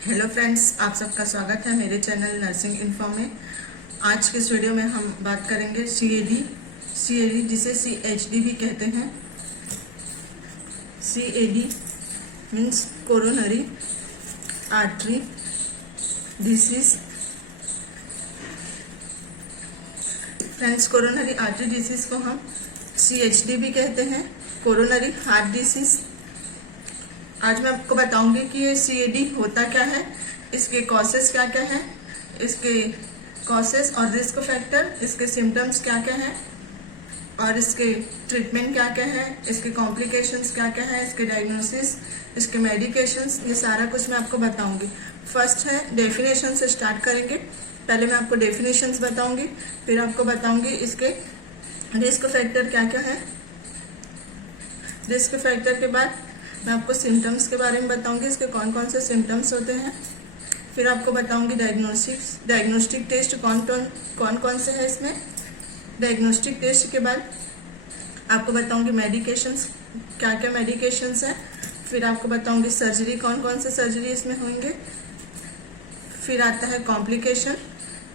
Hello friends, आप सबका स्वागत है मेरे चैनल नर्सिंग इन्फो में। आज के इस वीडियो में हम बात करेंगे सीएडी जिसे सीएचडी भी कहते हैं। CAD means coronary artery disease. Friends, coronary artery disease को हम सीएचडी भी कहते हैं, कोरोनरी हार्ट डिसीज। आज मैं आपको बताऊंगी कि ये सीएडी होता क्या है, इसके कॉजेस क्या क्या है, इसके कॉजेस और रिस्क फैक्टर, इसके सिम्टम्स क्या क्या है और इसके ट्रीटमेंट क्या क्या है, इसके कॉम्प्लिकेशंस क्या क्या है, इसके डायग्नोसिस, इसके मेडिकेशंस, ये सारा कुछ मैं आपको बताऊंगी। फर्स्ट है डेफिनेशन से स्टार्ट करेंगे। पहले मैं आपको डेफिनेशंस बताऊंगी, फिर आपको बताऊंगी इसके रिस्क फैक्टर क्या क्या है। रिस्क फैक्टर के बाद मैं आपको सिम्टम्स के बारे में बताऊंगी, इसके कौन कौन से सिम्टम्स होते हैं। फिर आपको बताऊंगी डायग्नोस्टिक टेस्ट कौन कौन से है इसमें। डायग्नोस्टिक टेस्ट के बाद आपको बताऊंगी मेडिकेशंस, क्या क्या मेडिकेशंस है। फिर आपको बताऊंगी सर्जरी, कौन कौन से सर्जरी इसमें होंगे। फिर आता है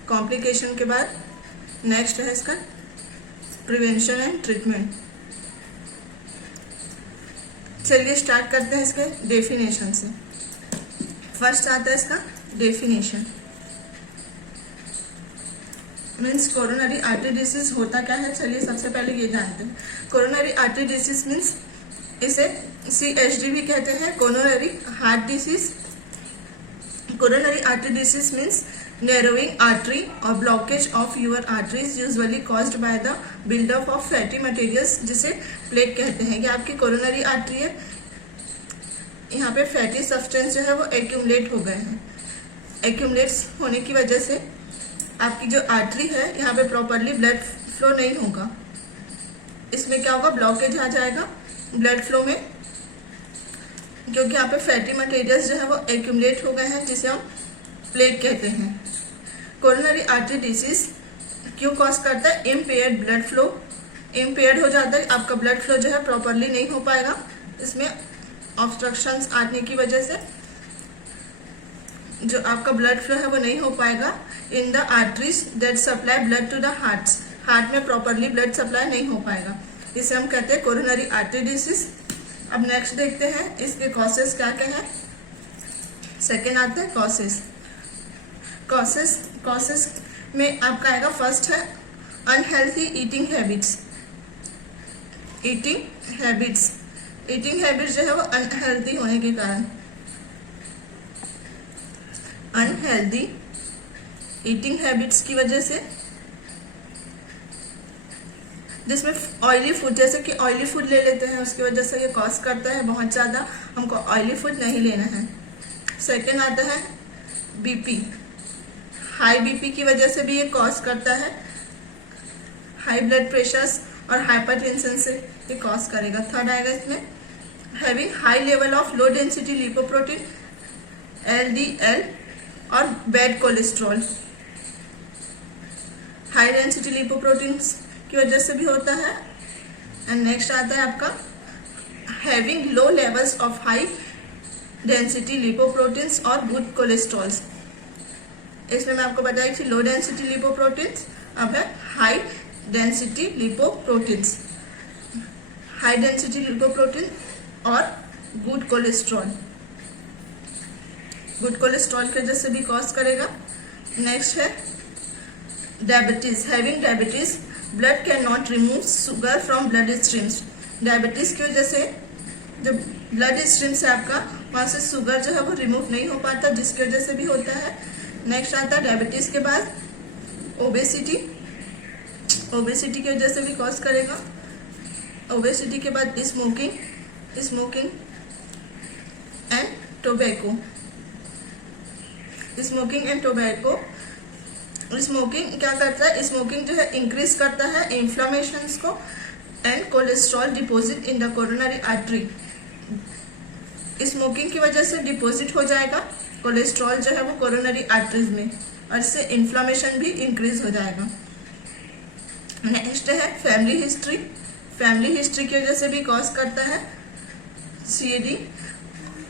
कॉम्प्लिकेशन के बाद नेक्स्ट है इसका प्रिवेंशन एंड ट्रीटमेंट। चलिए स्टार्ट करते हैं इसके डेफिनेशन से। फर्स्ट आता है इसका definition, means coronary artery disease होता क्या है। चलिए सबसे पहले ये जानते हैं। कोरोनरी आर्टरी डिसीज मीन्स इसे सीएचडी भी कहते हैं, coronary heart disease. Coronary artery disease means narrowing artery or blockage of your arteries usually caused by the buildup of fatty materials, जिसे प्लेक कहते हैं। कि आपकी कोरोनरी आर्टरी है, यहाँ पे फैटी सब्सटेंस जो है वो एक्यूमुलेट हो गए हैं। एक्यूमुलेट्स होने की वजह से आपकी जो आर्टरी है यहाँ पे प्रॉपरली ब्लड फ्लो नहीं होगा। इसमें क्या होगा, ब्लॉकेज आ जाएगा ब्लड फ्लो में, क्योंकि यहाँ पे फैटी मटेरियल्स जो है वो एक्यूमुलेट हो गए हैं, जिसे हम प्लेक कहते हैं। कोरोनरी आर्टरी डिसीज क्यों कॉज करता है, इम्पेयर्ड ब्लड फ्लो। इम्पेयर्ड हो जाता है, आपका ब्लड फ्लो जो है प्रॉपरली नहीं हो पाएगा, इसमें ऑब्स्ट्रक्शंस आने की वजह से जो आपका ब्लड फ्लो है वो नहीं हो पाएगा in the arteries that supply blood to the hearts. Heart में प्रॉपरली ब्लड सप्लाई नहीं हो पाएगा, इसे हम कहते हैं कोरोनरी आर्टरी डिसीज। अब नेक्स्ट देखते हैं इसके कॉजेस क्या क्या है। सेकेंड आता है कॉसेस में आपका आएगा, फर्स्ट है unhealthy eating habits. Eating habits जो है वो अनहेल्थी होने के कारण, अनहेल्थी ईटिंग हैबिट्स की वजह से, जिसमें ऑयली फूड, जैसे कि ऑयली फूड ले लेते हैं, उसकी वजह से ये कॉज करता है बहुत ज़्यादा। हमको ऑयली फूड नहीं लेना है। सेकेंड आता है बीपी। हाई बीपी की वजह से भी ये कॉज करता है, हाई ब्लड प्रेशर्स और हाइपरटेंशन से ये कॉज करेगा। थर्ड आएगा इसमें having high level of low density lipoprotein LDL और bad cholesterol. High density lipoprotein की वजह से भी होता है। एंड नेक्स्ट आता है आपका having low levels of high density lipoproteins और गुड कोलेस्ट्रॉल्स। इसमें मैं आपको बताई थी लो डेंसिटी लिपोप्रोटीन्स, अब है high density lipoproteins. High density lipoprotein और गुड कोलेस्ट्रॉल, गुड कोलेस्ट्रॉल की वजह से भी कॉज करेगा। नेक्स्ट है diabetes. Having diabetes blood can not remove sugar from blood streams. Diabetes की वजह से जो ब्लड स्ट्रीम से आपका वहां से शुगर जो है वो रिमूव नहीं हो पाता, जिसकी वजह से भी होता है। नेक्स्ट आता है डायबिटीज के बाद ओबेसिटी की वजह से भी कॉज करेगा। ओबेसिटी के बाद स्मोकिंग एंड टोबैको। स्मोकिंग क्या करता है, स्मोकिंग जो है इंक्रीज करता है इन्फ्लामेशंस को and cholesterol deposit in the coronary artery. Smoking की वजह से डिपॉजिट हो जाएगा कोलेस्ट्रॉल जो है वो कोरोनरी आर्टरीज में, और इससे इन्फ्लामेशन भी इंक्रीज हो जाएगा। नेक्स्ट है फैमिली हिस्ट्री की वजह से भी कॉज करता है सीएडी।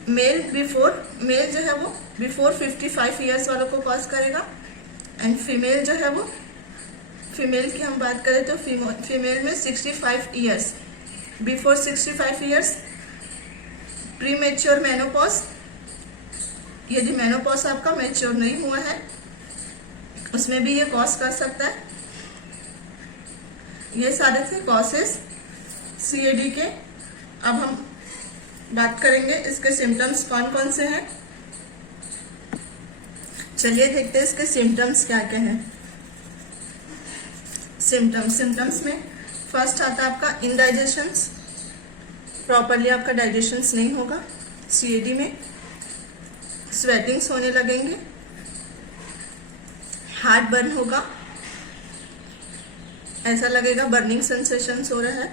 मेल जो है वो बिफोर 55 ईयर्स वालों को कॉज करेगा, एंड फीमेल जो है वो, फीमेल की हम बात करें तो फीमेल में 65 years, before 65 years, pre mature menopause, यदि मेनोपॉज आपका मेच्योर नहीं हुआ है उसमें भी ये कॉज कर सकता है। ये सारे थे कॉजेस सीएडी के। अब हम बात करेंगे इसके सिम्टम्स कौन कौन से हैं। चलिए देखते हैं इसके सिम्टम्स क्या क्या हैं। सिम्टम्स में फर्स्ट आता है आपका इंडाइजेशन, प्रॉपरली आपका डाइजेशंस नहीं होगा सीएडी में। स्वेटिंग्स होने लगेंगे, हार्ट बर्न होगा, ऐसा लगेगा बर्निंग सेंसेशंस हो रहा है,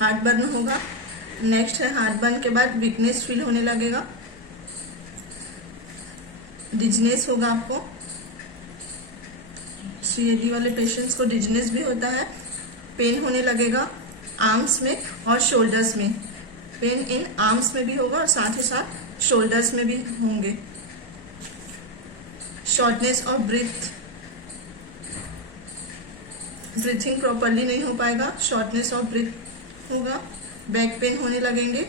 हार्ट बर्न होगा। नेक्स्ट है हार्ट बर्न के बाद वीकनेस फील होने लगेगा, डिजनेस होगा आपको। सीएडी वाले पेशेंट्स को डिजनेस भी होता है, पेन होने लगेगा आर्म्स में और शोल्डर्स में, पेन इन आर्म्स में भी होगा और साथ ही साथ शोल्डर्स में भी होंगे। शॉर्टनेस ऑफ ब्रीथिंग प्रॉपरली नहीं हो पाएगा, शॉर्टनेस ऑफ ब्रीथ होगा, बैक पेन होने लगेंगे।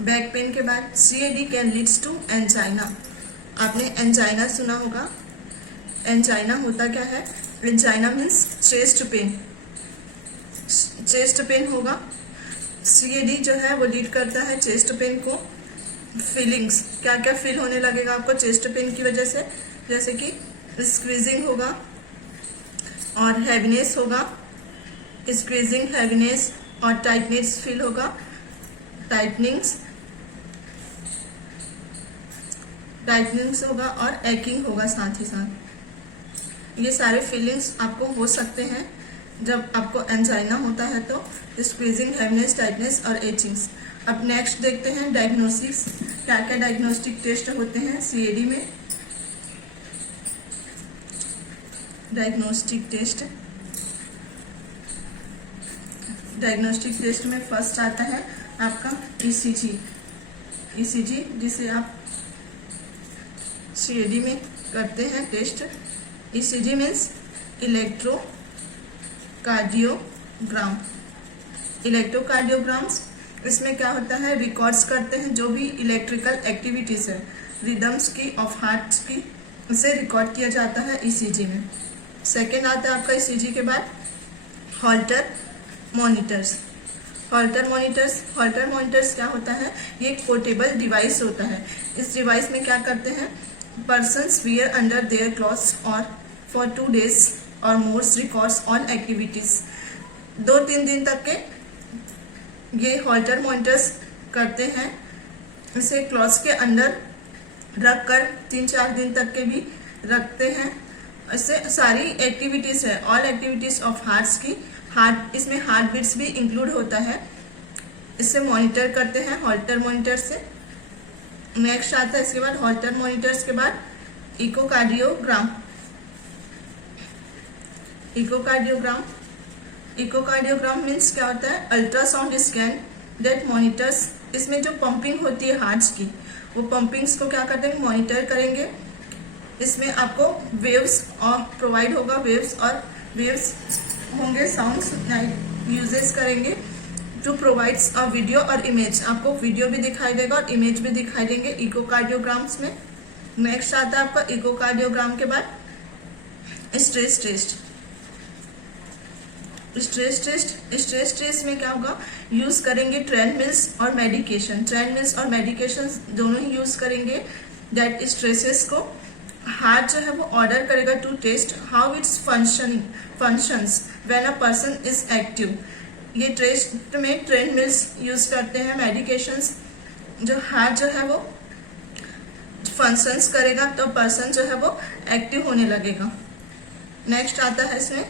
बैक पेन के बाद CAD can leads to angina. आपने एंजाइना सुना होगा। एंजाइना होता क्या है? Angina means chest pain, chest pain होगा। सीएडी जो है वो लीड करता है चेस्ट पेन को। फीलिंग्स क्या क्या फील होने लगेगा आपको चेस्ट पेन की वजह से, जैसे कि स्क्वीजिंग होगा और हैवीनेस होगा, स्क्वीजिंग, हैवीनेस और टाइटनेस फील होगा, टाइटनिंग्स होगा और एकिंग होगा साथ ही साथ। ये सारे फीलिंग्स आपको हो सकते हैं जब आपको एंजाइना होता है, तो स्क्वीजिंग, हैवीनेस, टाइटनेस और एचिंग्स। अब नेक्स्ट देखते हैं डायग्नोस्टिक्स, क्या क्या डायग्नोस्टिक टेस्ट होते हैं सीएडी में। डायग्नोस्टिक टेस्ट में फर्स्ट आता है आपका ईसीजी, जिसे आप सीएडी में करते हैं टेस्ट। ECG means इलेक्ट्रोकार्डियोग्राम्स। इसमें क्या होता है, रिकॉर्ड्स करते हैं जो भी इलेक्ट्रिकल एक्टिविटीज है, रिदम्स की, ऑफ हार्ट की, उसे रिकॉर्ड किया जाता है ईसीजी में। सेकेंड आता है आपका ईसीजी के बाद हॉल्टर मॉनिटर्स। हॉल्टर मॉनिटर्स क्या होता है? ये एक पोर्टेबल डिवाइस होता है। इस डिवाइस में क्या करते हैं, persons wear under their clothes और फॉर 2 days और मोर्स रिकॉर्ड्स ऑल एक्टिविटीज। 2-3 दिन तक के ये हॉल्टर मॉनिटर्स करते हैं, इसे क्लॉथ्स के अंदर रख कर 3-4 दिन तक के भी रखते हैं। इससे सारी एक्टिविटीज है, ऑल एक्टिविटीज ऑफ हार्ट्स की, इसमें हार्ट बीट्स भी इंक्लूड होता है, इससे मॉनिटर करते हैं हॉल्टर मॉनिटर से। नेक्स्ट आता है इसके बाद हॉल्टर मॉनिटर्स के बाद इकोकार्डियोग्राम मीन्स क्या होता है, अल्ट्रासाउंड स्कैन दैट मॉनिटर्स। इसमें जो पंपिंग होती है हार्ट्स की, वो पंपिंग्स को क्या करते हैं, मॉनिटर करेंगे। इसमें आपको वेव्स और प्रोवाइड होगा, वेव्स होंगे, साउंड्स यूजेस करेंगे टू प्रोवाइड्स अ वीडियो और इमेज। आपको वीडियो भी दिखाई देगा और इमेज भी दिखाई देंगे इकोकार्डियोग्राम्स में। नेक्स्ट आता है आपका इकोकार्डियोग्राम के बाद स्ट्रेस टेस्ट में क्या होगा, यूज करेंगे ट्रेडमिल्स और मेडिकेशन दोनों ही यूज करेंगे। दैट स्ट्रेसेस को हार्ट जो है वो ऑर्डर करेगा to test how its functions when a person is active. ये टेस्ट में ट्रेडमिल्स यूज करते हैं, मेडिकेशंस जो हार्ट जो है वो फंक्शंस करेगा तो पर्सन जो है वो एक्टिव होने लगेगा। नेक्स्ट आता है इसमें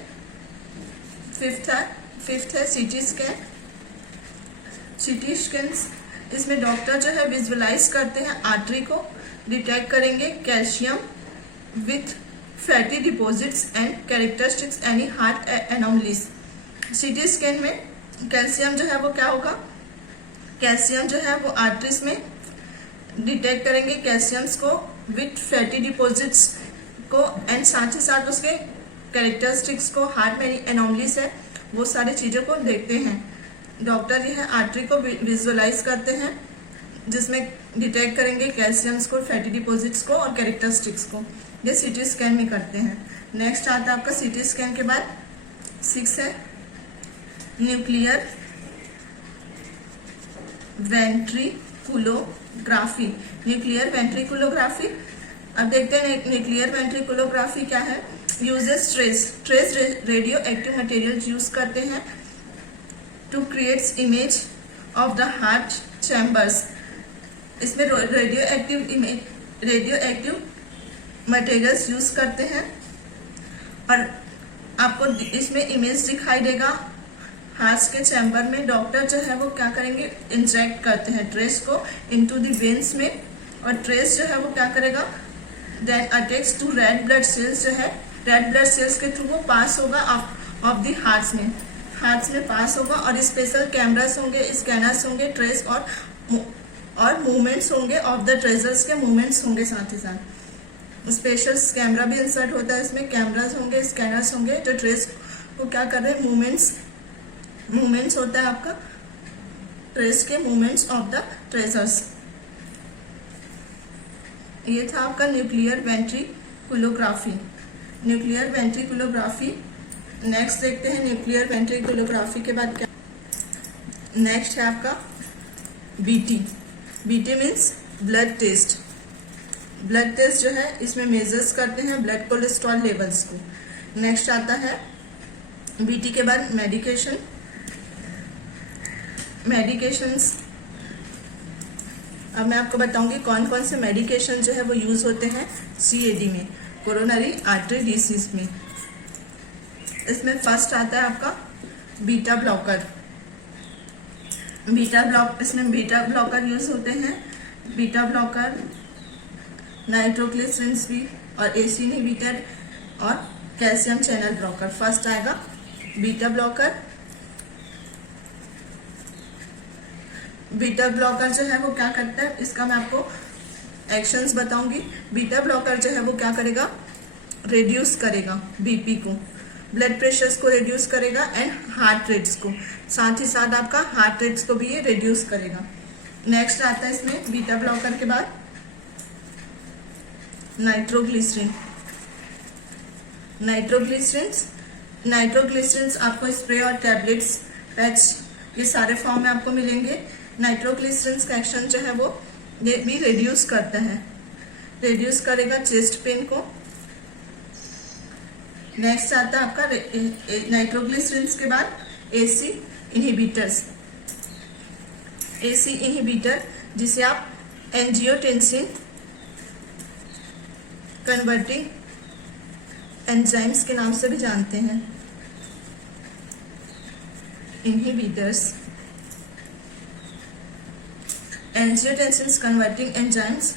फिफ्थ है सीटी स्कैन। इसमें डॉक्टर जो है विजुअलाइज करते हैं आर्टरी को, डिटेक्ट करेंगे calcium with fatty deposits and characteristics any heart anomalies. CT scan में कैल्शियम जो है वो क्या होगा, कैल्शियम जो है वो आर्टरीज में डिटेक्ट करेंगे कैल्शियम्स को विथ फैटी डिपॉजिट्स को, एंड साथ ही साथ उसके कैरेक्टरिस्टिक्स को, हार्ट में एनोमलीज है वो सारी चीज़ों को देखते हैं। डॉक्टर यह आर्टरी को विजुअलाइज करते हैं जिसमें डिटेक्ट करेंगे कैल्शियम्स को, फैटी डिपॉजिट्स को और कैरेक्टरिस्टिक्स को। ये सीटी स्कैन में करते हैं। नेक्स्ट आता है आपका सीटी स्कैन के बाद 6 है न्यूक्लियर वेंट्रिकुलोग्राफी। न्यूक्लियर वेंट्रिकुलोग्राफी, अब देखते हैं न्यूक्लियर वेंट्रिकुलोग्राफी क्या है। Uses trace radio active material use करते हैं to creates image of the heart chambers. इसमें रेडियो एक्टिव मटेरियल्स यूज करते हैं और आपको इसमें इमेज दिखाई देगा हार्ट के चैम्बर में। डॉक्टर जो है वो क्या करेंगे, इंजेक्ट करते हैं ट्रेस को इनटू द वेन्स में, और ट्रेस जो है वो क्या करेगा, then attacks to red blood cells, जो है रेड ब्लड सेल्स के थ्रू वो पास होगा ऑफ द हार्ट्स में पास होगा, और स्पेशल कैमरास होंगे, स्कैनर्स होंगे, ट्रेस और मूवमेंट्स होंगे ऑफ द ट्रेजर्स के मूवमेंट्स होंगे। साथ ही साथ स्पेशल कैमरा भी इंसर्ट होता है, इसमें कैमरास होंगे, स्कैनर्स होंगे जो ट्रेस को क्या कर रहे हैं, मूवमेंट्स होता है आपका ट्रेस के, मूवमेंट्स ऑफ द ट्रेजर्स। ये था आपका न्यूक्लियर वेंट्रिकुलोग्राफी। नेक्स्ट देखते हैं न्यूक्लियर वेंट्रिकुलोग्राफी के बाद क्या। नेक्स्ट है आपका BT means blood test. Blood test जो है इसमें मेजर्स करते हैं ब्लड कोलेस्ट्रॉल लेवल्स को। नेक्स्ट आता है बीटी के बाद मेडिकेशंस। अब मैं आपको बताऊंगी कौन कौन से मेडिकेशन जो है वो यूज होते हैं सीएडी में, कोरोनरी आर्टरी डिसीज में। इसमें फर्स्ट आता है आपका बीटा ब्लॉकर। इसमें बीटा ब्लॉकर यूज होते हैं। बीटा ब्लॉकर, नाइट्रोग्लिसरिन्स भी, और एसी इनहिबिटर और कैल्शियम चैनल ब्लॉकर। फर्स्ट आएगा बीटा ब्लॉकर। बीटा ब्लॉकर जो है वो क्या करता है, इसका मैं आपको एक्शंस बताऊंगी। बीटा ब्लॉकर जो है वो क्या करेगा, रिड्यूस करेगा बीपी को, ब्लड प्रेशर्स को रिड्यूस करेगा एंड हार्ट रेट्स को, साथ ही साथ आपका हार्ट रेट्स को भी ये रिड्यूस करेगा। नेक्स्ट आता है इसमें बीटा ब्लॉकर के बाद नाइट्रोग्लिसरिन्स आपको स्प्रे और टैबलेट्स, पैच, ये सारे फॉर्म में आपको मिलेंगे। नाइट्रोग्लिसरिन्स का एक्शन जो है वो ये भी रिड्यूस करता है, रिड्यूस करेगा चेस्ट पेन को। नेक्स्ट आता है आपका नाइट्रोग्लिसरिन्स के बाद एसी इनहिबिटर, जिसे आप एंजियोटेंसिन कन्वर्टिंग एंजाइम्स के नाम से भी जानते हैं। इनहिबिटर्स, एंजियोटेंसिन कन्वर्टिंग एंजाइम्स,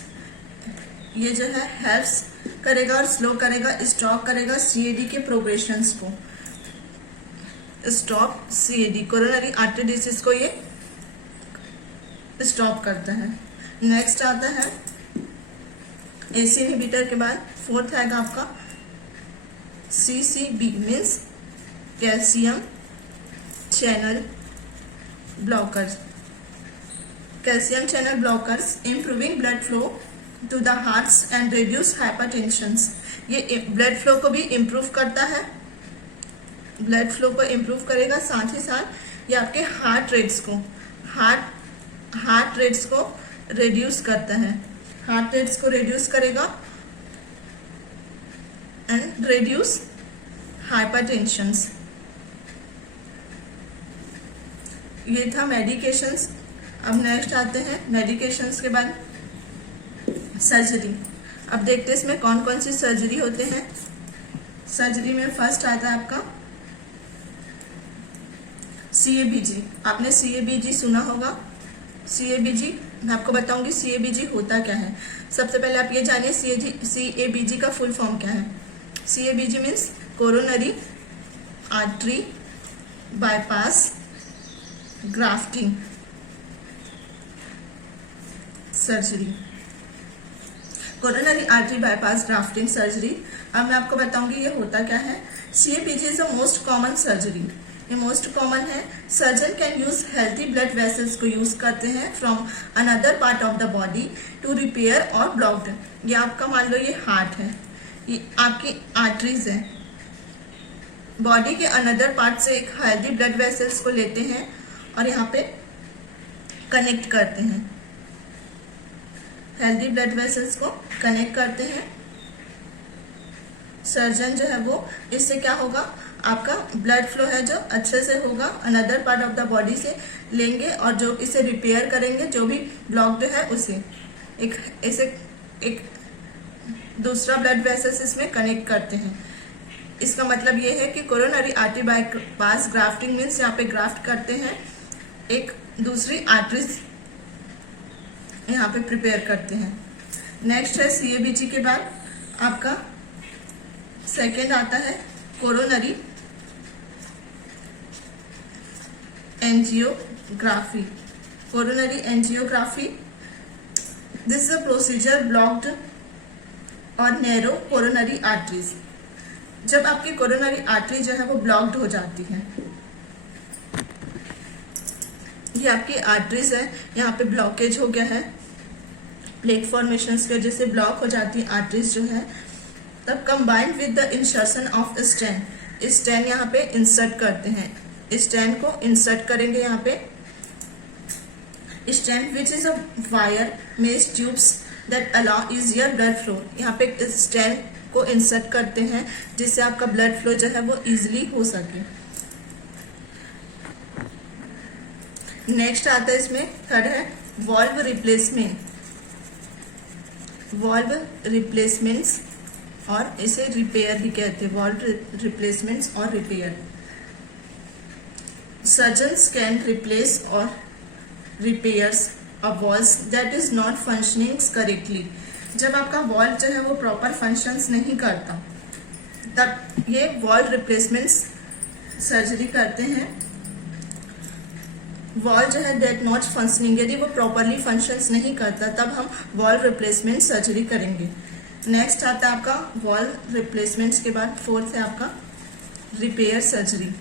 ये जो है हेल्प्स करेगा और स्लो करेगा, स्टॉप करेगा सीएडी के प्रोग्रेशंस को। Stop CAD, coronary artery disease को ये स्टॉप करता है। नेक्स्ट आता है एसी इनहिबिटर के बाद फोर्थ आएगा आपका CCB means calcium channel blockers. Calcium channel blockers improving blood flow to the hearts and reduce hypertensions. ये ब्लड फ्लो को भी इम्प्रूव करता है, ब्लड फ्लो को इम्प्रूव करेगा, साथ ही साथ ये आपके हार्ट रेट्स को रिड्यूस करता है, हार्ट रेट्स को रिड्यूस करेगा एंड रिड्यूस हाइपरटेंशंस। ये था मेडिकेशंस। अब नेक्स्ट आते हैं मेडिकेशंस के बाद सर्जरी। अब देखते हैं इसमें कौन कौन सी सर्जरी होते हैं। सर्जरी में फर्स्ट आता है आपका सीएबीजी। आपने सीएबीजी सुना होगा। सीएबीजी मैं आपको बताऊंगी सीएबीजी होता क्या है। सबसे पहले आप ये जानिए सीएबीजी का फुल फॉर्म क्या है। CABG means coronary artery bypass grafting surgery, coronary artery bypass grafting surgery. अब मैं आपको बताऊंगी ये होता क्या है। CABG is a most common surgery, ये मोस्ट कॉमन है। Surgeon can use healthy blood vessels को यूज करते हैं from another part of the body to repair और ब्लॉक्ड। ये आपका मान लो ये हार्ट है, ये आपकी आर्टरीज है, बॉडी के अनदर पार्ट से एक हेल्थी ब्लड वेसल्स को लेते हैं और यहाँ पे कनेक्ट करते हैं, हेल्दी ब्लड वेसल्स को कनेक्ट करते हैं। सर्जन जो है वो इससे क्या होगा, आपका ब्लड फ्लो है जो अच्छे से होगा, another part of the body से लेंगे और जो इसे रिपेयर करेंगे, जो भी ब्लॉक्ड है उसे एक दूसरा ब्लड वेसल्स इसमें कनेक्ट करते हैं। इसका मतलब ये है कि coronary artery bypass grafting means यहाँ पे ग्राफ्ट करते हैं, एक दूसरी आर्टरीज यहाँ पे प्रिपेयर करते हैं। नेक्स्ट है CABG के बाद आपका सेकेंड आता है coronary angiography. Coronary angiography, this is a procedure blocked और नैरो कोरोनरी आर्टरीज। जब आपकी कोरोनरी आर्टरी जो है वो ब्लॉक्ड हो जाती है, ये आपकी आर्टरीज है, यहाँ पे ब्लॉकेज हो गया है, प्लेक फॉर्मेशंस की वजह से ब्लॉक हो जाती है आर्टरीज जो है, तब combined with the insertion of stent, stent यहाँ पे इंसर्ट करते हैं, स्टेन को इंसर्ट करेंगे यहाँ पे। Stent which is a wire mesh tubes that allow easier blood flow, यहाँ पे स्टेन को इंसर्ट करते हैं जिससे आपका ब्लड फ्लो जो है वो इजिली हो सके। नेक्स्ट आता है इसमें थर्ड है वॉल्व रिप्लेसमेंट, वॉल्व रिप्लेसमेंट्स और इसे रिपेयर भी कहते हैं, वॉल्व रिप्लेसमेंट्स और रिपेयर। सर्जन्स कैन रिप्लेस और repairs a valve that is not functioning correctly. जब आपका वॉल्व जो है वो प्रॉपर फंक्शंस नहीं करता तब ये वॉल्व रिप्लेसमेंट्स सर्जरी करते हैं। वॉल्व जो है डेट नॉट फंक्शनिंग, यदि वो प्रॉपरली फंक्शंस नहीं करता तब हम वॉल्व रिप्लेसमेंट सर्जरी करेंगे। नेक्स्ट आता है आपका वॉल्व रिप्लेसमेंट्स के बाद फोर्थ है आपका repair surgery.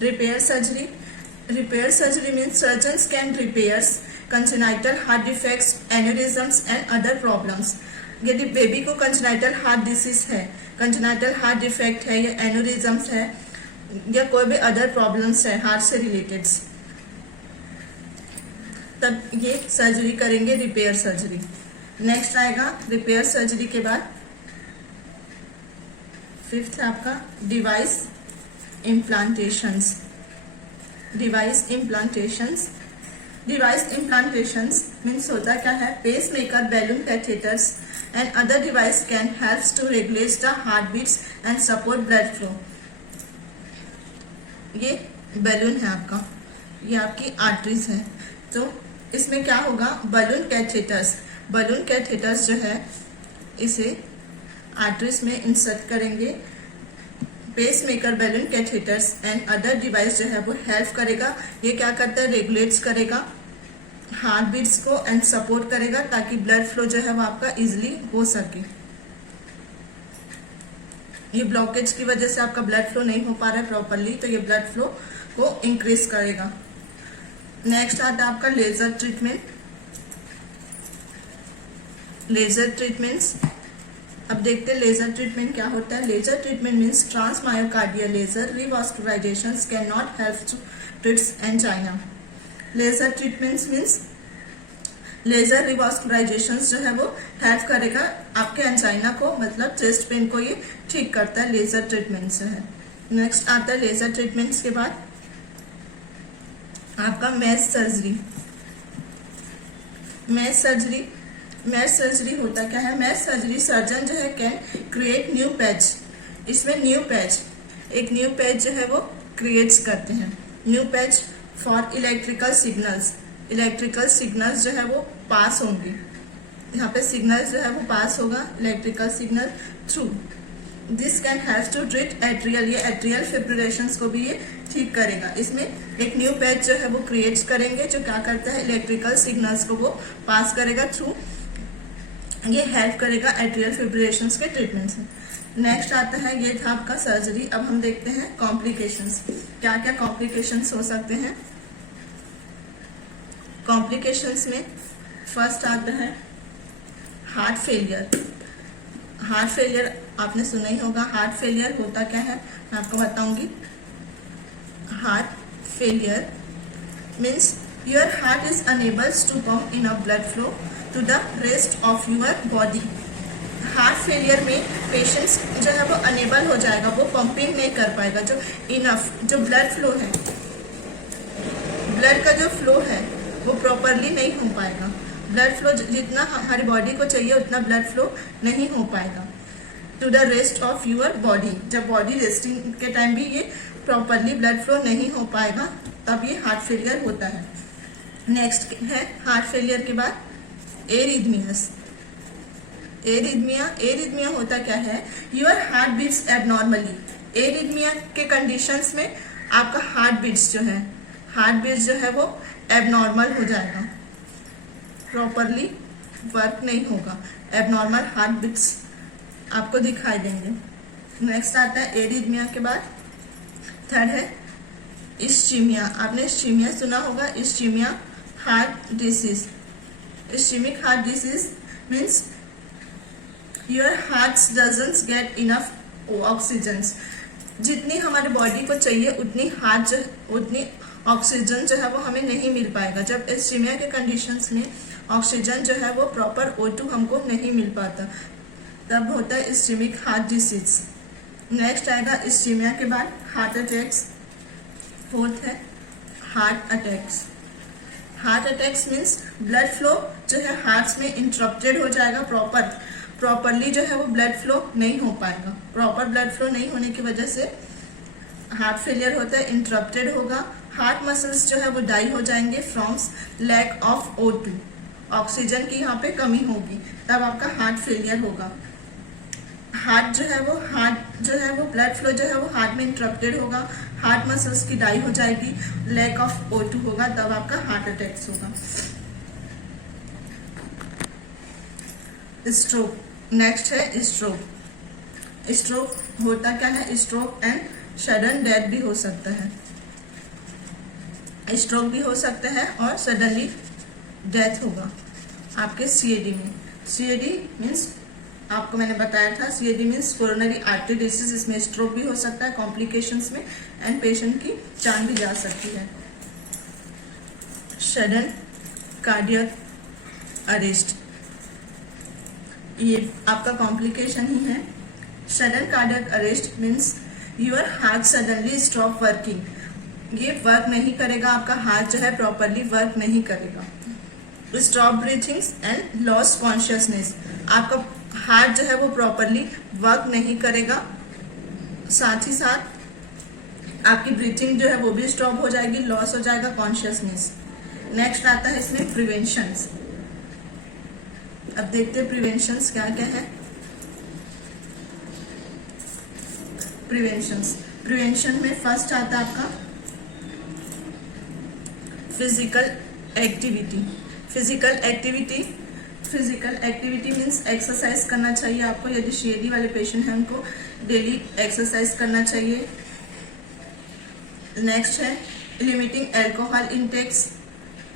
Repair surgery, repair surgery means surgeons can repairs congenital heart defects, aneurysms and other problems. यदि बेबी को कंजेनाइटल हार्ट डिसीज है, कंजेनाइटल हार्ट डिफेक्ट है या एन्यूरिज्म्स है या कोई भी अदर प्रॉब्लम्स है हार्ट से रिलेटेड, तब ये सर्जरी करेंगे, रिपेयर सर्जरी। नेक्स्ट आएगा रिपेयर सर्जरी के बाद फिफ्थ है आपका device implantations. Device implantations, device implantations means होता क्या है, pace maker, balloon catheters and other device can help to regulate the heart beats and support blood flow. ये balloon है आपका, ये आपकी आर्टरीज है, तो इसमें क्या होगा, बलून कैथेटर्स, बलून कैथेटर्स जो है इसे आर्टरीज में इंसर्ट करेंगे। Pacemaker, balloon catheters and other device जो है वो हेल्प करेगा, ये क्या करता है, रेगुलेट्स करेगा हार्ट बीट्स को एंड सपोर्ट करेगा ताकि ब्लड फ्लो जो है वो आपका इजिली हो सके। ये ब्लॉकेज की वजह से आपका ब्लड फ्लो नहीं हो पा रहा है प्रॉपरली, तो ये ब्लड फ्लो को इंक्रीज करेगा। नेक्स्ट आता है आपका लेजर ट्रीटमेंट। लेजर ट्रीटमेंट्स, अब देखते हैं लेजर ट्रीटमेंट क्या होता है। Laser treatment means transmyocardial laser revascularization can not help to treats angina. Laser treatments means laser revascularization जो है वो हेल्प करेगा आपके एंजाइना को, मतलब चेस्ट पेन को ये ठीक करता है, लेजर ट्रीटमेंट से है। नेक्स्ट आता है लेजर ट्रीटमेंट्स के बाद आपका mesh surgery. Mesh surgery, mesh surgery होता क्या है, मैश सर्जरी सर्जन जो है कैन क्रिएट न्यू पैच, इसमें न्यू पैच, एक न्यू पैच जो है वो क्रिएट्स करते हैं। New patch for electrical signals, electrical signals जो है वो पास होंगे, यहाँ पे सिग्नल जो है वो पास होगा electrical signal through. This can help to treat atrial, ये एट्रियल फिब्रिलेशंस को भी ये ठीक करेगा। इसमें एक न्यू पैच जो है वो क्रिएट करेंगे जो क्या करता है इलेक्ट्रिकल सिग्नल्स को वो पास करेगा थ्रू, ये हेल्प करेगा एट्रियल फिब्रिलेशंस के ट्रीटमेंट में। नेक्स्ट आता है, ये था आपका सर्जरी। अब हम देखते हैं कॉम्प्लिकेशंस, क्या क्या कॉम्प्लिकेशंस हो सकते हैं। कॉम्प्लिकेशंस में फर्स्ट आता है हार्ट फेलियर। हार्ट फेलियर आपने सुना ही होगा। हार्ट फेलियर होता क्या है मैं आपको बताऊंगी। Heart failure means your heart is enables to pump enough blood flow to the rest of your body. Heart failure में पेशेंट्स जो है वो अनेबल हो जाएगा, वो पंपिंग नहीं कर पाएगा, जो इनफ जो ब्लड फ्लो है, ब्लड का जो फ्लो है वो प्रॉपरली नहीं हो पाएगा। ब्लड फ्लो जितना हमारी बॉडी को चाहिए उतना ब्लड फ्लो नहीं हो पाएगा to the rest of your body. जब बॉडी रेस्टिंग के टाइम भी ये प्रॉपरली ब्लड फ्लो नहीं हो पाएगा तब ये हार्ट फेलियर होता है। नेक्स्ट है हार्ट फेलियर के बाद एरिथमियास। एरिथमिया होता क्या है, your heart beats abnormally. Arrhythmia के कंडीशंस में आपका हार्ट बीट्स जो है वो एबनॉर्मल हो जाएगा, प्रॉपरली वर्क नहीं होगा, एबनॉर्मल हार्ट बीट्स आपको दिखाई देंगे। नेक्स्ट आता है एरिथमिया के बाद थर्ड है इस्चीमिया। आपने इस्चीमिया सुना होगा। Ischemia heart disease. Ischemic heart disease means your heart doesn't get enough oxygen. जितनी हमारे बॉडी को चाहिए उतनी ऑक्सीजन जो है वो हमें नहीं मिल पाएगा। जब इस्चीमिया के कंडीशंस में ऑक्सीजन जो है वो प्रॉपर O2 हमको नहीं मिल पाता, तब होता है इस्चीमिक हार्ट डिसीज। नेक्स्ट आएगा इस्चीमिया के बाद हार्ट अटैक्स। फोर्थ है heart attacks. Heart attacks means blood flow जो है हार्ट में इंटरप्टेड हो जाएगा, प्रॉपरली जो है वो ब्लड फ्लो नहीं हो पाएगा। प्रॉपर ब्लड फ्लो नहीं होने की वजह से हार्ट फेलियर होता है, इंटरप्टेड होगा। हार्ट मसल्स जो है वो डाई हो जाएंगे from lack of O2, oxygen की यहाँ पे कमी होगी, तब आपका हार्ट फेलियर होगा। हार्ट जो है वो ब्लड फ्लो जो है वो हार्ट में इंटरप्टेड होगा, हार्ट मसल्स की डाई हो जाएगी, लैक ऑफ O2 होगा, तब आपका हार्ट अटैक्स होगा। स्ट्रोक। नेक्स्ट है स्ट्रोक। स्ट्रोक होता क्या है, स्ट्रोक एंड सडन डेथ भी हो सकता है। स्ट्रोक भी हो सकता है और सडनली डेथ होगा आपके CAD में। CAD मीन्स आपको मैंने बताया था, CAD means coronary artery disease. इसमें स्ट्रोक भी हो सकता है कॉम्प्लिकेशंस में एंड पेशेंट की जान भी जा सकती है। सडन कार्डियक अरेस्ट, ये आपका कॉम्प्लिकेशन ही है। Sudden cardiac arrest means your heart suddenly stop working. ये वर्क नहीं करेगा, आपका हार्ट जो है प्रॉपरली वर्क नहीं करेगा। Stop breathings and loss consciousness, आपका हार्ट जो है वो प्रॉपरली वर्क नहीं करेगा, साथ ही साथ आपकी ब्रीथिंग जो है वो भी स्टॉप हो जाएगी, लॉस हो जाएगा कॉन्शियसनेस। नेक्स्ट आता है इसमें प्रिवेंशंस। अब देखते हैं प्रिवेंशंस क्या क्या है। प्रिवेंशन में फर्स्ट आता है आपका physical activity. Physical activity means exercise करना चाहिए आपको। यदि CAD वाले पेशेंट हैं उनको डेली एक्सरसाइज करना चाहिए। नेक्स्ट है लिमिटिंग एल्कोहल इंटेक्स,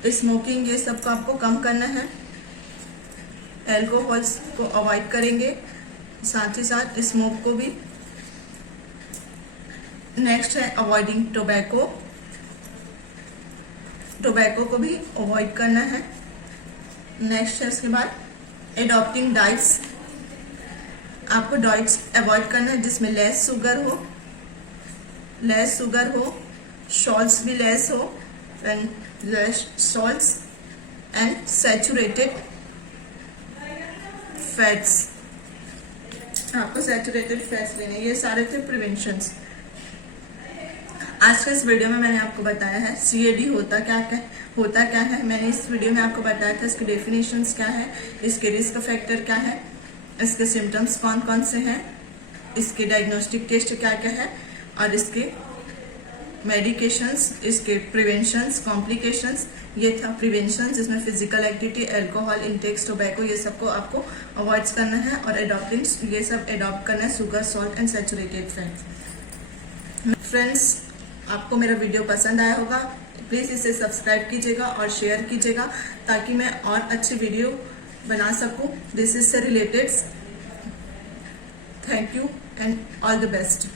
स्मोकिंग, ये सबको आपको कम करना है। एल्कोहल को अवॉइड करेंगे, साथ ही साथ स्मोक को भी। नेक्स्ट है अवॉइडिंग टोबैको को भी अवॉइड करना है। नेक्स्ट है उसके बाद एडॉप्टिंग डाइट्स, आपको डाइट्स अवॉइड करना है जिसमें लेस शुगर हो, सॉल्ट्स भी लेस हो, and less salts and saturated fats, आपको सैचुरेटेड फैट्स लेने। ये सारे थे प्रिवेंशंस। आज के इस वीडियो में मैंने आपको बताया है CAD होता क्या है। मैंने इस वीडियो में आपको बताया था इसके डेफिनेशंस क्या है, इसके रिस्क फैक्टर क्या है, इसके सिम्टम्स कौन कौन से हैं, इसके डायग्नोस्टिक टेस्ट क्या क्या है और इसके मेडिकेशंस, इसके प्रिवेंशंस, कॉम्प्लिकेशंस। ये था प्रिवेंशन, जिसमें physical activity, alcohol Intex, tobacco, ये सबको आपको अवॉइड करना है और एडॉप्टिंग ये सब एडॉप्ट करना है, sugar, salt and saturated fat. Friends, आपको मेरा वीडियो पसंद आया होगा, प्लीज़ इसे सब्सक्राइब कीजिएगा और शेयर कीजिएगा ताकि मैं और अच्छे वीडियो बना सकूं दिस इज से related. Thank you and all the best.